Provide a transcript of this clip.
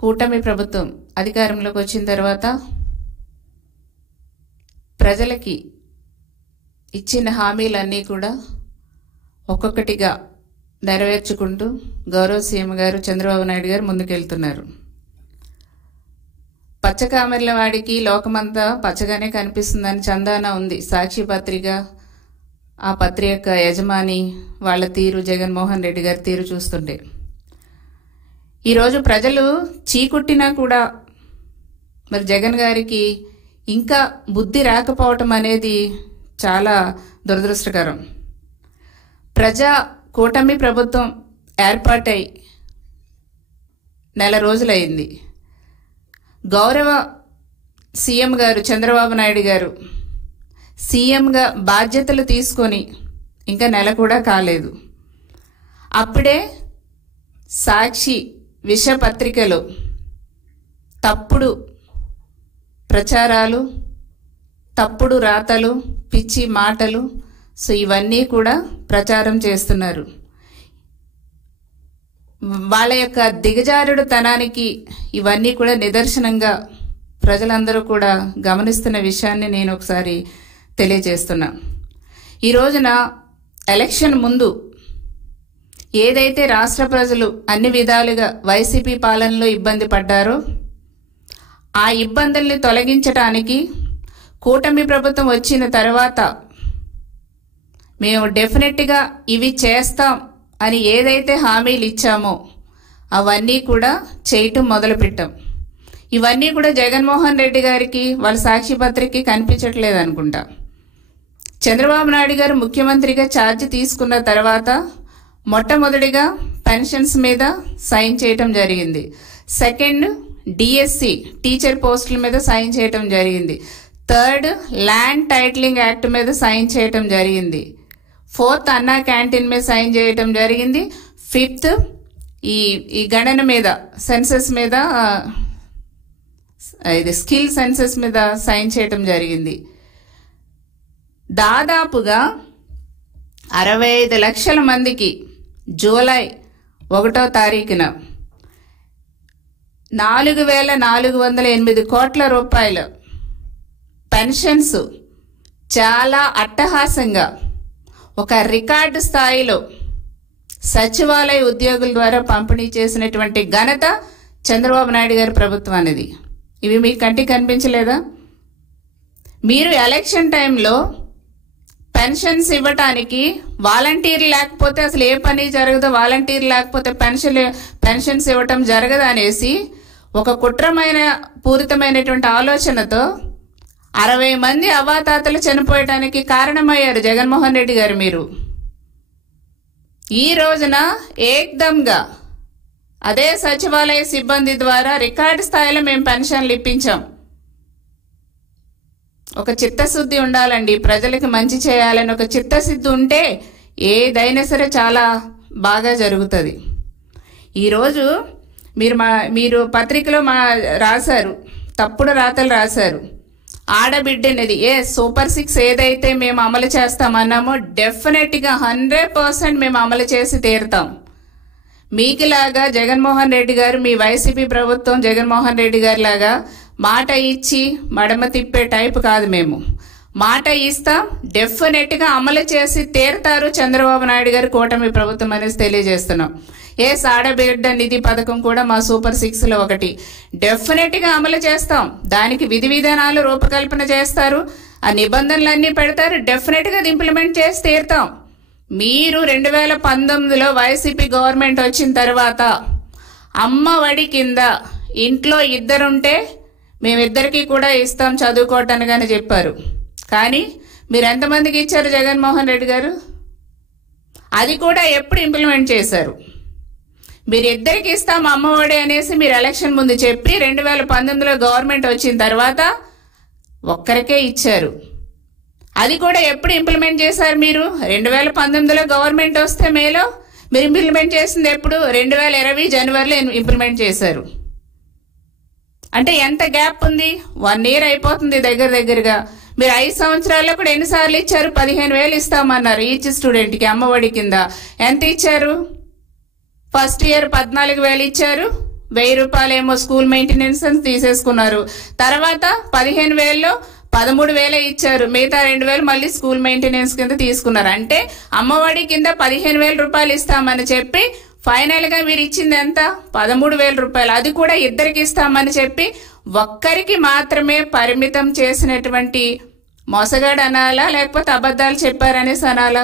కూటమి ప్రభుత్వం అధికారంలోకి వచ్చిన తర్వాత ప్రజలకి ఇచ్చిన హామీలన్నీ కూడా ఒక్కొక్కటిగా నెరవేర్చుకుంటూ గౌరవ సీఎం గారు చంద్రబాబు నాయుడు గారు ముందుకెళ్తున్నారు. పచ్చకామెర్ల వాడికి లోకమంతా పచ్చగానే కనిపిస్తుందని చందాన ఉంది సాక్షి పత్రిక. ఆ పత్రిక యజమాని వాళ్ళ తీరు, జగన్మోహన్ రెడ్డి గారి తీరు చూస్తుంటే ఈరోజు ప్రజలు చీకుట్టినా కూడా మరి జగన్ గారికి ఇంకా బుద్ధి రాకపోవటం అనేది చాలా దురదృష్టకరం. ప్రజా కూటమి ప్రభుత్వం ఏర్పాటై నెల రోజులైంది. గౌరవ సీఎం గారు చంద్రబాబు నాయుడు గారు సీఎంగా బాధ్యతలు తీసుకొని ఇంకా నెల కూడా కాలేదు. అప్పుడే సాక్షి విషపత్రికలో తప్పుడు ప్రచారాలు, తప్పుడు రాతలు, పిచ్చి మాటలు, సో ఇవన్నీ కూడా ప్రచారం చేస్తున్నారు. వాళ్ళ యొక్క దిగజారుడు తనానికి ఇవన్నీ కూడా నిదర్శనంగా ప్రజలందరూ కూడా గమనిస్తున్న విషయాన్ని నేను ఒకసారి తెలియజేస్తున్నా. ఈ రోజున ఎలక్షన్ ముందు ఏదైతే రాష్ట్ర ప్రజలు అన్ని విధాలుగా వైసీపీ పాలనలో ఇబ్బంది పడ్డారో ఆ ఇబ్బందుల్ని తొలగించడానికి కూటమి ప్రభుత్వం వచ్చిన తర్వాత మేము డెఫినెట్గా ఇవి చేస్తాం అని ఏదైతే హామీలు ఇచ్చామో అవన్నీ కూడా చేయటం మొదలుపెట్టాం. ఇవన్నీ కూడా జగన్మోహన్ రెడ్డి గారికి వాళ్ళ సాక్షి పత్రికకి కనిపించట్లేదు అనుకుంటా. చంద్రబాబు నాయుడు గారు ముఖ్యమంత్రిగా ఛార్జ్ తీసుకున్న తర్వాత మొట్టమొదటిగా పెన్షన్స్ మీద సైన్ చేయటం జరిగింది. సెకండ్ డిఎస్సి టీచర్ పోస్టుల మీద సైన్ చేయటం జరిగింది. థర్డ్ ల్యాండ్ టైటిలింగ్ యాక్ట్ మీద సైన్ చేయటం జరిగింది. ఫోర్త్ అన్నా క్యాంటీన్ మీద సైన్ చేయటం జరిగింది. ఫిఫ్త్ ఈ గణన మీద సెన్సస్ మీద ఇది స్కిల్ సెన్సస్ మీద సైన్ చేయటం జరిగింది. దాదాపుగా 65 లక్షల మందికి జూలై 1వ తారీఖున 4,408 కోట్ల రూపాయల పెన్షన్స్ చాలా అట్టహాసంగా ఒక రికార్డు స్థాయిలో సచివాలయ ఉద్యోగుల ద్వారా పంపిణీ చేసినటువంటి ఘనత చంద్రబాబు నాయుడు గారి ప్రభుత్వం అనేది. ఇవి మీకు కంటికి కనిపించలేదా? మీరు ఎలక్షన్ టైంలో పెన్షన్స్ ఇవ్వటానికి వాలంటీర్లు లేకపోతే అసలు ఏ పని జరగదు, వాలంటీర్లు లేకపోతే పెన్షన్స్ ఇవ్వటం జరగదు అనేసి ఒక కుట్రమైన పూరితమైనటువంటి ఆలోచనతో 60 మంది అవ్వాతాతలు చనిపోయటానికి కారణమయ్యారు జగన్మోహన్ రెడ్డి గారు. మీరు ఈ రోజున ఏకదంగా అదే సచివాలయ సిబ్బంది ద్వారా రికార్డు స్థాయిలో మేము పెన్షన్లు ఇప్పించాం. ఒక చిత్తశుద్ధి ఉండాలండి, ప్రజలకు మంచి చేయాలని ఒక చిత్తశుద్ధి ఉంటే ఏదైనా సరే చాలా బాగా జరుగుతుంది. ఈరోజు మీరు పత్రికలో రాశారు, తప్పుడు రాతలు రాశారు. ఆడబిడ్డనేది సూపర్ 6 ఏదైతే మేము అమలు చేస్తామన్నామో డెఫినెట్గా 100% మేము అమలు చేసి తీరుతాం. మీకులాగా జగన్మోహన్ రెడ్డి గారు, మీ వైసీపీ ప్రభుత్వం జగన్మోహన్ రెడ్డి గారి లాగా మాట ఇచ్చి మడమ తిప్పే టైప్ కాదు. మేము మాట ఇస్తాం, డెఫినెట్గా అమలు చేసి తీరుతారు చంద్రబాబు నాయుడు గారు, కూటమి ప్రభుత్వం అనేసి తెలియజేస్తున్నాం. ఆడబిడ్డ నిధి పథకం కూడా మా సూపర్ 6లో ఒకటి. డెఫినెట్గా అమలు చేస్తాం. దానికి విధి విధానాలు రూపకల్పన చేస్తారు, ఆ నిబంధనలన్నీ పెడతారు, డెఫినెట్గా ఇంప్లిమెంట్ చేసి తీరుతాం. మీరు 2019లో వైసీపీ గవర్నమెంట్ వచ్చిన తర్వాత అమ్మ ఒడి కింద ఇంట్లో ఇద్దరుంటే మేమిద్దరికి కూడా ఇస్తాం చదువుకోవటానికి అని చెప్పారు. కానీ మీరు ఎంతమందికి ఇచ్చారు జగన్మోహన్ రెడ్డి గారు? అది కూడా ఎప్పుడు ఇంప్లిమెంట్ చేశారు? మీరు ఇద్దరికి ఇస్తాం అమ్మఒడి అనేసి మీరు ఎలక్షన్ ముందు చెప్పి 2019లో గవర్నమెంట్ వచ్చిన తర్వాత ఒక్కరికే ఇచ్చారు. అది కూడా ఎప్పుడు ఇంప్లిమెంట్ చేశారు మీరు? 2019లో గవర్నమెంట్ వస్తే మేలో మీరు ఇంప్లిమెంట్ చేసింది ఎప్పుడు? 2020 జనవరిలో ఇంప్లిమెంట్ చేశారు. అంటే ఎంత గ్యాప్ ఉంది? 1 year అయిపోతుంది దగ్గరగా. మీరు 5 సంవత్సరాల్లో కూడా ఎన్నిసార్లు ఇచ్చారు? 15,000 ఇస్తామన్నారు ఈచ్ స్టూడెంట్కి అమ్మఒడి కింద. ఎంత ఇచ్చారు? ఫస్ట్ ఇయర్ 14,000 ఇచ్చారు, 1000 రూపాయలేమో స్కూల్ మెయింటెనెన్స్ అని తీసేసుకున్నారు. తర్వాత 15,000లో 13,000 ఇచ్చారు, మిగతా 2,000 మళ్ళీ స్కూల్ మెయింటెనెన్స్ కింద తీసుకున్నారు. అంటే అమ్మఒడి కింద 15,000 రూపాయలు ఇస్తామని చెప్పి ఫైనల్ గా మీరు ఇచ్చింది ఎంత? 13,000 రూపాయలు. అది కూడా ఇద్దరికి ఇస్తామని చెప్పి ఒక్కరికి మాత్రమే పరిమితం చేసినటువంటి మోసగాడు అనాలా, లేకపోతే అబద్ధాలు చెప్పారనేసి అనాలా?